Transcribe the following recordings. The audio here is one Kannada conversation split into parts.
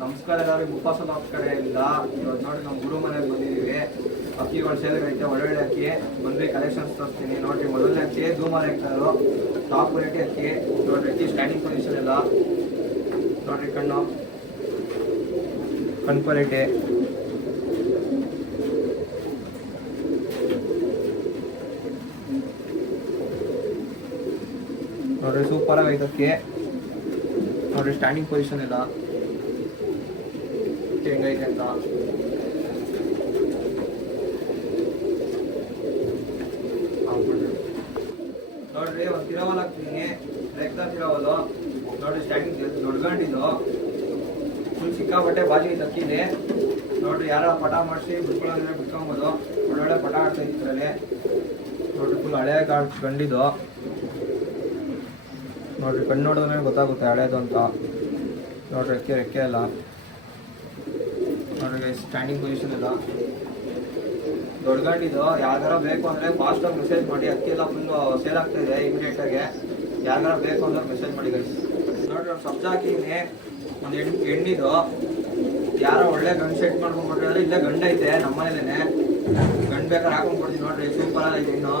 ನಮಸ್ಕಾರ ಎಲ್ಲರಿಗೂ ಮುಪ್ಪಾಸದ ಕಡೆಯಿಂದ ಇವತ್ತು ನೋಡಿ ನಮ್ಮ ಗುರು ಮನೆಗೆ ಬಂದಿದ್ದೀವಿ. ಅಕ್ಕಿಗಳು ಸೇಲ್ಗೈತೆ, ಒಳ್ಳೊಳ್ಳೆ ಅಕ್ಕಿ ಬಂದ್ರಿ ಕಲೆಕ್ಷನ್ಸ್ ತೋರಿಸ್ತೀನಿ ನೋಡ್ರಿ. ಮೊದಲನೇ ಅಕ್ಕಿ ಧೂಮರ್ ಹಾಕ್ತಾರೋ ಟಾಪ್ ಕ್ವಾಲಿಟಿ ಅಕ್ಕಿ ನೋಡ್ರಿ. ಅಕ್ಕಿ ಸ್ಟ್ಯಾಂಡಿಂಗ್ ಪೊಸಿಷನ್ ಎಲ್ಲ ನೋಡ್ರಿ, ಕಣ್ಣು ಕ್ವಾಲಿಟಿ ನೋಡ್ರಿ, ಸೂಪರ್ ಆಗೈತೆ ಅಕ್ಕಿ ನೋಡ್ರಿ. ಸ್ಟ್ಯಾಂಡಿಂಗ್ ಪೊಸಿಷನ್ ಎಲ್ಲ ಹೆಂಗೈತೆ ಅಂತ ನೋಡ್ರಿ. ಒಂದು ತಿರವಲ್ ಹಾಕ್ತೀನಿ, ಲೆಕ್ಕ ತಿರವಲು ನೋಡ್ರಿ. ಸ್ಟ್ಯಾಂಡಿಂಗ್ ದೊಡ್ಡಗಂಡಿದ್ದು ಫುಲ್ ಸಿಕ್ಕಾಪಟ್ಟೆ ಬಾಜಿ ಐತೆ ಅಕ್ಕಿಲಿ ನೋಡ್ರಿ. ಯಾರ ಪಟ ಮಾಡಿಸಿ ಬಿಟ್ಕೊಳ್ಳೋದ್ರೆ ಬಿಟ್ಕೊಬೋದು. ಒಳ್ಳೊಳ್ಳೆ ಪಟ ಆಡ್ತಾ ಇದ್ರಲ್ಲಿ ನೋಡ್ರಿ. ಫುಲ್ ಹಳೆ ಗಂಡಿದ್ದು ನೋಡ್ರಿ. ಕಣ್ಣು ನೋಡಿದ್ರೆ ಗೊತ್ತಾಗುತ್ತೆ ಹಳೇದು ಅಂತ ನೋಡ್ರಿ. ರೆಕ್ಕೆ ಎಲ್ಲ ನೋಡ್ರಿ. ಸ್ಟ್ಯಾಂಡಿಂಗ್ ಪೊಸಿಷನ್ ಎಲ್ಲ ದೊಡ್ಡಗಂಡಿದ್ದು. ಯಾವ್ದಾರ ಬೇಕು ಅಂದರೆ ಫಾಸ್ಟಾಗಿ ಮೆಸೇಜ್ ಮಾಡಿ. ಅಕ್ಕಿ ಎಲ್ಲ ಫುಲ್ಲು ಸೇಲ್ ಆಗ್ತಾ ಇದೆ ಇಮಿಡಿಯೇಟಾಗಿ. ಯಾವ್ದಾರ ಬೇಕು ಅಂದ್ರೆ ಮೆಸೇಜ್ ಮಾಡಿ ಗೈಸ್. ನೋಡ್ರಿ, ಒಂದು ಸಬ್ಜ ಹಾಕಿದ್ದೀನಿ. ಒಂದು ಎಣ್ಣಿದು ಯಾರೋ ಒಳ್ಳೆ ಗಂಡು ಸೆಟ್ ಮಾಡ್ಕೊಂಡ್ಬಿಟ್ರೆ ಅಂದರೆ ಇಲ್ಲೇ ಗಂಡ ಐತೆ ನಮ್ಮನೇಲೇ. ಗಂಡು ಬೇಕಾದ್ರೆ ಹಾಕೊಂಡ್ಬಿಡ್ತೀನಿ ನೋಡ್ರಿ. ಸೂಪರ್ ಆಗೈತೆ ಇನ್ನು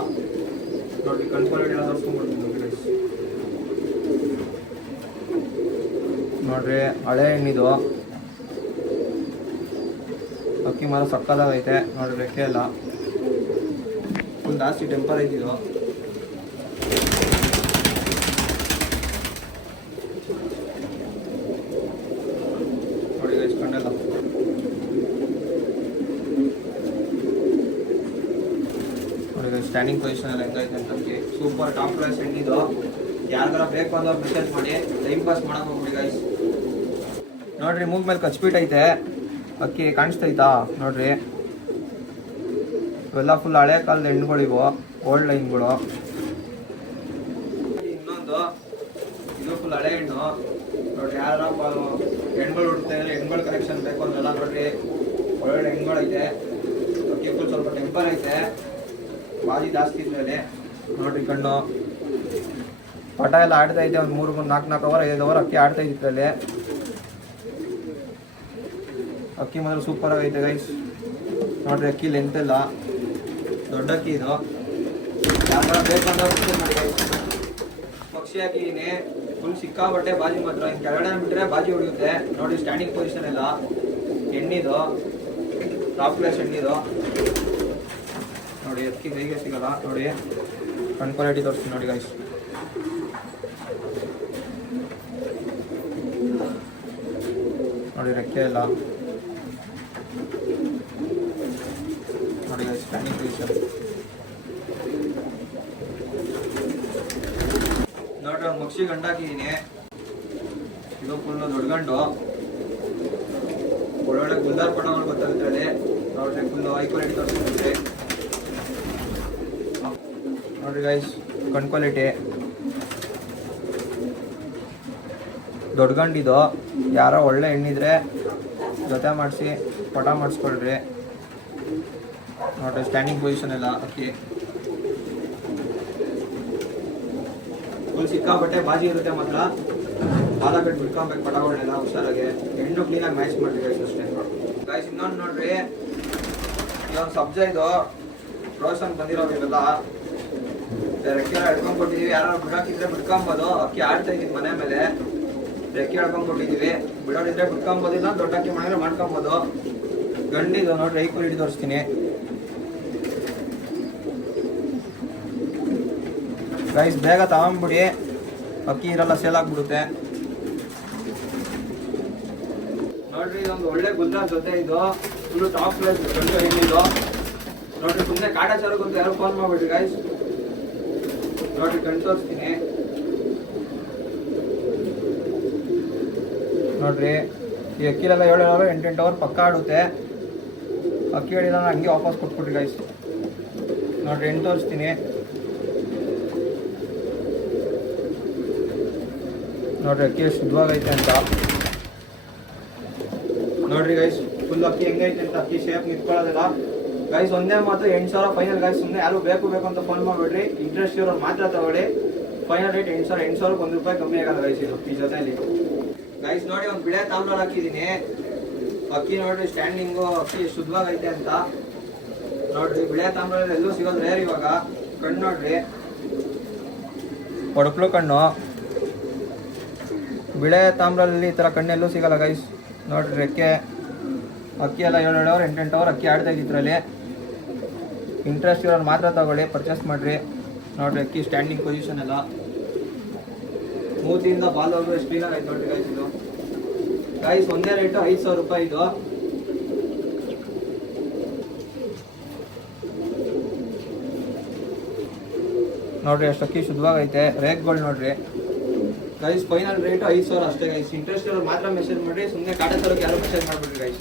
ನೋಡ್ರಿ. ಕ್ವಾಲಿಟಿ ಎಲ್ಲ ತೋರಿಸ್ಕೊಂಡ್ಬಿಡ್ತೀನಿ ನೋಡ್ರಿ ಗೈಸ್. ನೋಡ್ರಿ, ಹಳೆ ಎಣ್ಣಿದು ಅಕ್ಕಿ ಮಾರ ಸಕ್ಕದಾಗೈತೆ ನೋಡ್ರಿ. ರೆಕ್ಕೆ ಎಲ್ಲ ಫುಲ್ ಜಾಸ್ತಿ ಟೆಂಪರ್ ಐತಿದು ನೋಡಿ ಗೈಸ್. ಕಣ್ಣೆಲ್ಲ ನೋಡಿ ಗೈಸ್. ಸ್ಟ್ಯಾಂಡಿಂಗ್ ಪೊಸಿಷನ್ ಎಲ್ಲ ಹೆಂಗೈತೆ ಅಂತ ಅಕ್ಕಿ ಸೂಪರ್ ಟಾಪ್ ಕ್ಲಾಸ್ ಎಣ್ಣಿದು. ಯಾರಿಗಾರ ಬೇಕು ಅಂದ್ರೆ ಮೆಸೇಜ್ ಮಾಡಿ. ಟೈಮ್ ಪಾಸ್ ಮಾಡಕ್ ಹೋಗ್ಬಿಡಿ ಗೈಸ್. ನೋಡ್ರಿ, ಮೂಗ್ ಮೇಲೆ ಕಚ್ಬಿಟ್ ಐತೆ ಅಕ್ಕಿ ಕಾಣಿಸ್ತೈತಾ ನೋಡ್ರಿ. ಇವೆಲ್ಲ ಫುಲ್ ಹಳೆ ಕಾಲದ ಹೆಣ್ಣುಗಳಿವು, ಓಲ್ಡ್ ಲೈನ್ಗಳು. ಇನ್ನೊಂದು ಇದು ಫುಲ್ ಹಳೆ ಹೆಣ್ಣು ನೋಡ್ರಿ. ಯಾರ ಹೆಣ್ಗಳು ಹುಡ್ತಾ ಇದ್ರೆ ಹೆಣ್ಗಳು ಕಲೆಕ್ಷನ್ ಬೇಕು ಅಂದ್ರಲ್ಲ ನೋಡ್ರಿ. ಒಳ್ಳೊಳ್ಳೆ ಹೆಣ್ಗಳೈತೆ ಅಕ್ಕಿ. ಫುಲ್ ಸ್ವಲ್ಪ ಟೆಂಪರ್ ಐತೆ, ಬಾಜಿ ಜಾಸ್ತಿ ಇದ್ರಲ್ಲಿ ನೋಡ್ರಿ. ಕಣ್ಣು ಪಟ ಎಲ್ಲ ಆಡ್ತಾ ಐತೆ. ಒಂದು 4 ಅವರ್ 5 ಅವರ್ ಅಕ್ಕಿ ಆಡ್ತಾ ಇದ್ರಲ್ಲಿ. ಅಕ್ಕಿ ಮಾತ್ರ ಸೂಪರ್ ಆಗೈತೆ ಗೈಸ್ ನೋಡ್ರಿ. ಅಕ್ಕಿ ಲೆಂತ್ ಎಲ್ಲ ದೊಡ್ಡ ಅಕ್ಕಿ ಇದು. ಯಾವ್ದಾರ ಬೇಕಂದ್ರೆ ಪಕ್ಷಿ ಹಾಕಿದ್ದೀನಿ. ಫುಲ್ ಸಿಕ್ಕಾಬಟ್ಟೆ ಬಾಜಿ ಮಾತ್ರ. ಇನ್ನು ಕೆಳಗಡೆ ಬಿಟ್ಟರೆ ಬಾಜಿ ಹೊಡಿಯುತ್ತೆ ನೋಡಿ. ಸ್ಟ್ಯಾಂಡಿಂಗ್ ಪೊಸಿಷನ್ ಎಲ್ಲ ಎಣ್ಣಿದು ಟಾಪ್ ಕ್ಲಾಸ್ ಎಣ್ಣಿದು ನೋಡಿ. ಅಕ್ಕಿ ಕೈಗೆ ಸಿಗಲ್ಲ ನೋಡಿ. ಕ್ವಾಲಿಟಿ ತೋರಿಸ್ತೀನಿ ನೋಡಿ ಗೈಸ್. ನೋಡಿ, ರೆಕ್ಕೆ ಎಲ್ಲ ನೋಡಿ. ಸ್ಟ್ಯಾಂಡಿಂಗ್ ಪೊಸಿಷನ್ ನೋಡ್ರಿ. ಒಂದು ಮಕ್ಷಿ ಗಂಡಾಕಿದ್ದೀನಿ. ಇದು ಫುಲ್ ದೊಡ್ಡಗಂಡು. ಒಳ್ಳೊಳ್ಳೆ ಗುಲ್ದಾರ್ ಪಟಗಳು ಗೊತ್ತಾಗುತ್ತೆ ನೋಡ್ರಿ. ಫುಲ್ ಹೈ ಕ್ವಾಲಿಟಿ ತೋರಿಸ್ತೀನಿ ನೋಡ್ರಿ ಗೈಸ್. ಕ್ವಾಲಿಟಿ ದೊಡ್ಡಗಂಡಿದು. ಯಾರೋ ಒಳ್ಳೆ ಹೆಣ್ಣಿದ್ರೆ ಜೊತೆ ಮಾಡಿಸಿ ಪಟ ಮಾಡಿಸ್ಕೊಳ್ರಿ ನೋಡ್ರಿ. ಸ್ಟ್ಯಾಂಡಿಂಗ್ ಪೊಸಿಷನ್ ಎಲ್ಲ ಅಕ್ಕಿ ಫುಲ್ ಸಿಕ್ಕಾಪಟ್ಟೆ ಬಾಜಿ ಇರುತ್ತೆ ಮಾತ್ರ. ಬಾಲ ಕಟ್ಟು ಬಿಟ್ಕೊಬೇಕು ಪಟಗಳನ್ನೆಲ್ಲ ಹುಷಾರಾಗಿ. ಹೆಣ್ಣು ಕ್ಲೀನಾಗಿ ಮ್ಯಾಚ್ ಮಾಡ್ರಿ ಗೈಸ್ ಅಷ್ಟೇ ಗೈಸ್. ಇನ್ನೊಂದು ನೋಡ್ರಿ, ಇದೊಂದು ಸಬ್ಜ ಇದು ರೋಷನ್ ಬಂದಿರೋದು. ಇವೆಲ್ಲ ರೆಕ್ಕೆ ಹಿಡ್ಕೊಂಡ್ ಕೊಟ್ಟಿದೀವಿ. ಯಾರು ಬಿಡಾಕಿದ್ರೆ ಬಿಡ್ಕೊಂಬೋದು. ಅಕ್ಕಿ ಆಡ್ತಾ ಇದ್ದೀವಿ ಮನೆ ಮೇಲೆ. ರೆಕ್ಕೆ ಹಿಡ್ಕೊಂಡ್ ಕೊಟ್ಟಿದ್ದೀವಿ. ಬಿಡೋದಿದ್ರೆ ಬಿಡ್ಕೊಂಬೋದಿಲ್ಲ. ದೊಡ್ಡ ಅಕ್ಕಿ ಮಾಡಿದ್ರೆ ಮಾಡ್ಕೊಬೋದು. ಗಂಡಿದು ನೋಡ್ರಿ. ಹೈ ಕ್ವಾಲಿಟಿ ತೋರಿಸ್ತೀನಿ ಗೈಸ್. ಬೇಗ ತಗೊಂಡ್ಬಿಡಿ, ಅಕ್ಕಿ ಇರಲ್ಲ, ಸೇಲ್ ಆಗ್ಬಿಡುತ್ತೆ ನೋಡ್ರಿ. ಇದೊಂದು ಒಳ್ಳೆ ಗುಲ್ದಾರ್ ಜೊತೆ ಇದು ಫುಲ್ ಟಾಪ್ ಕ್ಲಾಸ್ ಗಂಡು ಹೆಣ್ಣಿದು ನೋಡ್ರಿ. ಸುಮ್ಮನೆ ಕಾಟಾಚಾರ ಗೊತ್ತು, ಯಾರು ಫೋನ್ ಮಾಡ್ಬಿಡ್ರಿ ಗೈಸ್. ನೋಡ್ರಿ, ಕಣ್ ತೋರಿಸ್ತೀನಿ ನೋಡ್ರಿ. ಈ ಅಕ್ಕಿಲೆಲ್ಲ 7 ಅವರ್ 8 ಅವರ್ ಪಕ್ಕ ಆಡುತ್ತೆ. ಅಕ್ಕಿ ಹೇಳಿದ ಹಂಗೆ ವಾಪಸ್ ಕೊಟ್ಬಿಟ್ರಿ ಗೈಸ್. ನೋಡ್ರಿ, ಹೆಣ್ಣು ತೋರಿಸ್ತೀನಿ ನೋಡ್ರಿ. ಅಕ್ಕಿ ಎಷ್ಟು ಶುದ್ಧವಾಗೈತೆ ಅಂತ ನೋಡ್ರಿ ಗೈಸ್. ಫುಲ್ ಅಕ್ಕಿ ಹೆಂಗೈತೆ ಅಂತ. ಅಕ್ಕಿ ಶೇಪ್ ನಿಂತ್ಕೊಳ್ಳೋದಿಲ್ಲ ಗೈಸ್. ಒಂದೇ ಮಾತು 8,000 ಫೈನಲ್ ಗೈಸ್. ಸುಮ್ಮನೆ ಯಾರು ಬೇಕು ಅಂತ ಫೋನ್ ಮಾಡಿಬಿಡ್ರಿ. ಇಂಟ್ರೆಸ್ಟ್ ಇರೋರು ಮಾತ್ರ ತಗೊಳ್ಳಿ. Final rate 8,000. 8,000ಕ್ಕೆ ₹1 ಕಮ್ಮಿ ಆಗಲ್ಲ ಗೈಸ್ ಇದು ಈ ಜೊತೆಯಲ್ಲಿ ಗೈಸ್ ನೋಡಿ ಒಂದು ಬಿಳೆ ತಾಮ್ರ ಹಾಕಿದೀನಿ. ಅಕ್ಕಿ ನೋಡ್ರಿ ಸ್ಟ್ಯಾಂಡಿಂಗು, ಅಕ್ಕಿ ಶುದ್ಧವಾಗೈತೆ ಅಂತ ನೋಡ್ರಿ. ಬಿಳೆ ತಾಮ್ರ ಎಲ್ಲೂ ಸಿಗೋದು ರೇರ್ ಇವಾಗ. ಕಣ್ಣು ನೋಡ್ರಿ, ಒಡಪ್ಲು ಕಣ್ಣು. ಬಿಳೆ ತಾಮ್ರಲ್ಲಿ ಈ ಥರ ಕಣ್ಣೆಲ್ಲೂ ಸಿಗಲ್ಲ ಗೈಸ್. ನೋಡ್ರಿ ರೆಕ್ಕೆ, ಅಕ್ಕಿ ಎಲ್ಲ 7 ಅವರ್ 8 ಅವರ್ ಅಕ್ಕಿ ಆಡ್ತಾ ಇದ್ರಲ್ಲಿ. ಇಂಟ್ರೆಸ್ಟ್ ಇರೋರು ಮಾತ್ರ ತಗೊಳ್ಳಿ, ಪರ್ಚೇಸ್ ಮಾಡಿರಿ. ನೋಡ್ರಿ ಅಕ್ಕಿ ಸ್ಟ್ಯಾಂಡಿಂಗ್ ಪೊಸಿಷನ್ ಎಲ್ಲ ಮೂತಿಯಿಂದ ಬಾಲ್ವರೆಗೂ ಎಷ್ಟು ಕ್ಲೀನಾಗಿ ಆಯ್ತು ನೋಡ್ರಿ ಗೈಸ್. ಇದು ಗೈಸ್ ಒಂದೇ ರೇಟು 5,000 ರೂಪಾಯಿ ಇದು. ನೋಡ್ರಿ ಅಷ್ಟು ಅಕ್ಕಿ ಶುದ್ಧವಾಗೈತೆ. ರೇಕ್ಗಳು ನೋಡ್ರಿ ಗೈಸ್. ಫೈನಲ್ ರೇಟು 5,000 ಅಷ್ಟೇ ಗೈಸ್. ಇಂಟ್ರೆಸ್ಟ್ ಇರೋರು ಮಾತ್ರ ಮೆಸೇಜ್ ಮಾಡಿರಿ, ಸುಮ್ಮನೆ ಕಾಟ ತರೋಕೆ ಯಾರು ಮೆಸೇಜ್ ಮಾಡ್ಬಿಡ್ರಿ ಗೈಸ್.